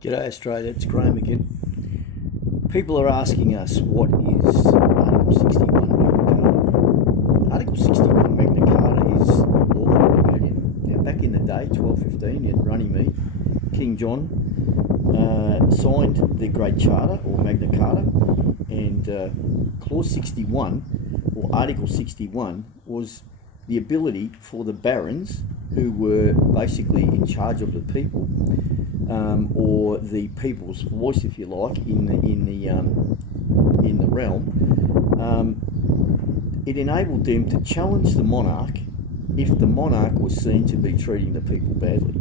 G'day Australia, it's Graham again. People are asking us what is Article 61 Magna Carta. Article 61 Magna Carta is lawful rebellion. Now back in the day, 1215 in Runnymede, King John signed the Great Charter or Magna Carta, and Clause 61 or Article 61 was the ability for the barons, who were basically in charge of the people, or the people's voice, if you like, in the realm. It enabled them to challenge the monarch if the monarch was seen to be treating the people badly.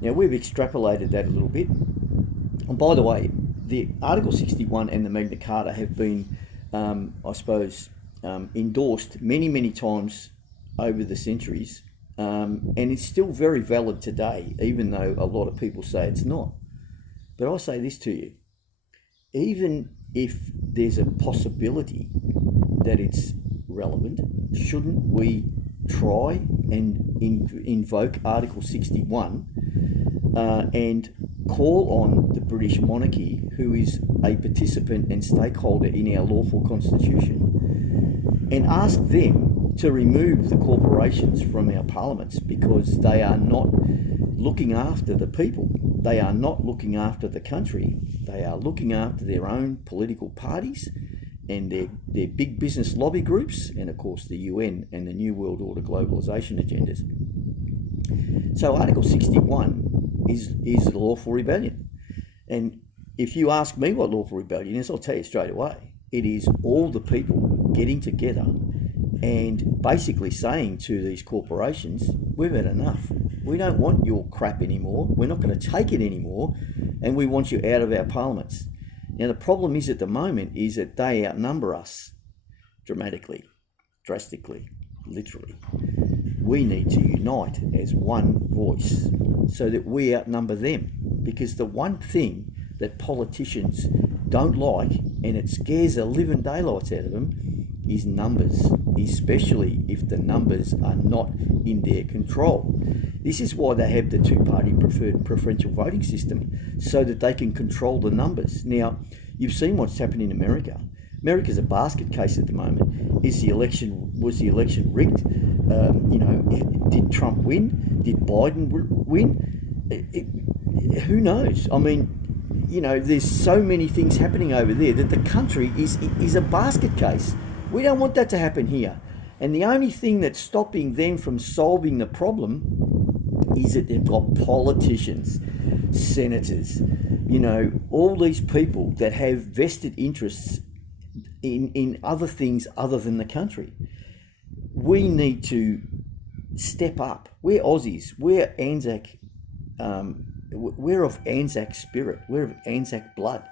Now we've extrapolated that a little bit. And by the way, the Article 61 and the Magna Carta have been, endorsed many times over the centuries. And it's still very valid today, even though a lot of people say it's not. But I'll say this to you. Even if there's a possibility that it's relevant, shouldn't we try and invoke Article 61 and call on the British monarchy, who is a participant and stakeholder in our lawful constitution, and ask them to remove the corporations from our parliaments, because they are not looking after the people. They are not looking after the country. They are looking after their own political parties and their big business lobby groups, and of course the UN and the New World Order globalisation agendas. So Article 61 is lawful rebellion. And if you ask me what lawful rebellion is, I'll tell you straight away. It is all the people getting together and basically saying to these corporations, we've had enough. We don't want your crap anymore. We're not going to take it anymore, and we want you out of our parliaments. Now, the problem is at the moment is that they outnumber us drastically, literally. We need to unite as one voice so that we outnumber them, because the one thing that politicians don't like, and it scares the living daylights out of them, is numbers, especially if the numbers are not in their control. This is why they have the two-party preferential voting system, so that they can control the numbers. Now, you've seen what's happened in America. America's a basket case at the moment. Was the election rigged? Did Trump win? Did Biden win? Who knows? I mean, there's so many things happening over there that the country is a basket case. We don't want that to happen here. And the only thing that's stopping them from solving the problem is that they've got politicians, senators, all these people that have vested interests in other things other than the country. We need to step up. We're Aussies. We're Anzac. We're of Anzac spirit. We're of Anzac blood.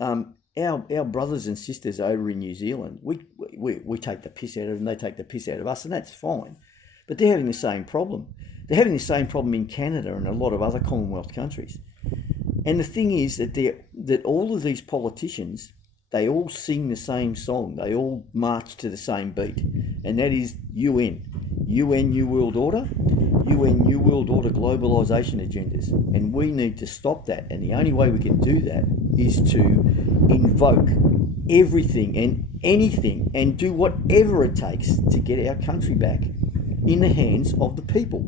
Our brothers and sisters over in New Zealand, we take the piss out of them, they take the piss out of us, and that's fine. But they're having the same problem. They're having the same problem in Canada and a lot of other Commonwealth countries. And the thing is that all of these politicians, they all sing the same song. They all march to the same beat. And that is UN New World Order, UN New World Order globalisation agendas. And we need to stop that. And the only way we can do that is to invoke everything and anything and do whatever it takes to get our country back in the hands of the people.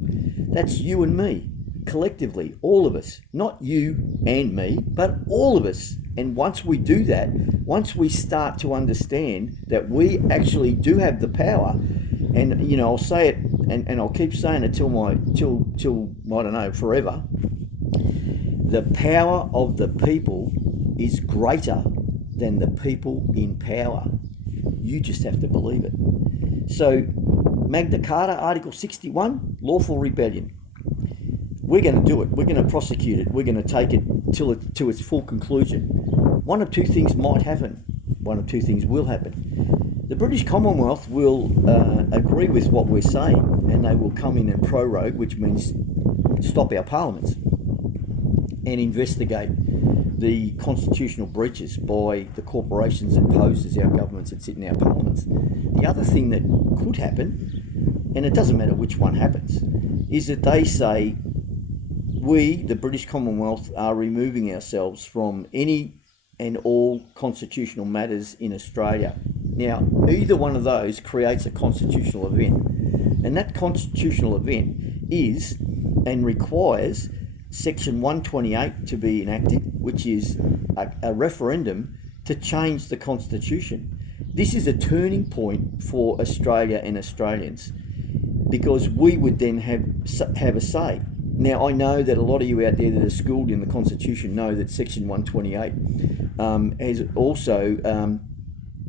That's you and me, collectively, all of us. Not you and me, but all of us. And once we do that, once we start to understand that we actually do have the power, and I'll say it and I'll keep saying it till I don't know, forever. The power of the people is greater than the people in power. You just have to believe it. So, Magna Carta, Article 61, lawful rebellion. We're going to do it. We're going to prosecute it. We're going to take it to its full conclusion. One of two things might happen. One of two things will happen. The British Commonwealth will agree with what we're saying, and they will come in and prorogue, which means stop our parliaments, and investigate the constitutional breaches by the corporations that pose as our governments that sit in our parliaments. The other thing that could happen, and it doesn't matter which one happens, is that they say we, the British Commonwealth, are removing ourselves from any and all constitutional matters in Australia. Now, either one of those creates a constitutional event, and that constitutional event is and requires Section 128 to be enacted, which is a referendum to change the Constitution. This is a turning point for Australia and Australians, because we would then have a say. Now, I know that a lot of you out there that are schooled in the Constitution know that Section 128 has also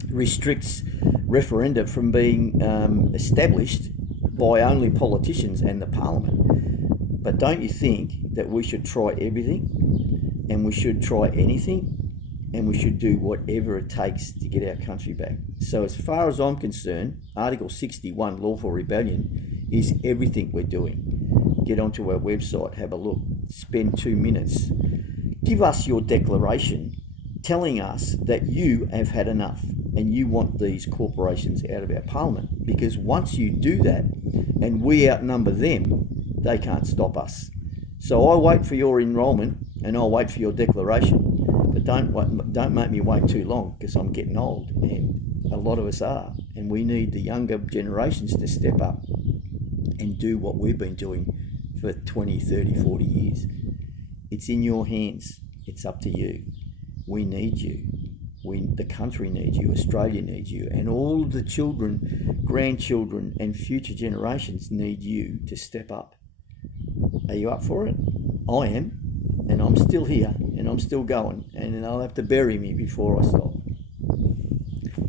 restricts referenda from being established by only politicians and the Parliament. But don't you think that we should try everything, and we should try anything, and we should do whatever it takes to get our country back? So as far as I'm concerned, Article 61, Lawful Rebellion, is everything we're doing. Get onto our website, have a look, spend 2 minutes. Give us your declaration telling us that you have had enough and you want these corporations out of our Parliament. Because once you do that and we outnumber them, they can't stop us. So I wait for your enrolment and I'll wait for your declaration. But don't make me wait too long, because I'm getting old, and a lot of us are. And we need the younger generations to step up and do what we've been doing for 20, 30, 40 years. It's in your hands. It's up to you. We need you. The country needs you. Australia needs you. And all of the children, grandchildren, and future generations need you to step up. Are you up for it? I am. And I'm still here. And I'm still going. And they'll have to bury me before I stop.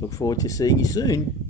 Look forward to seeing you soon.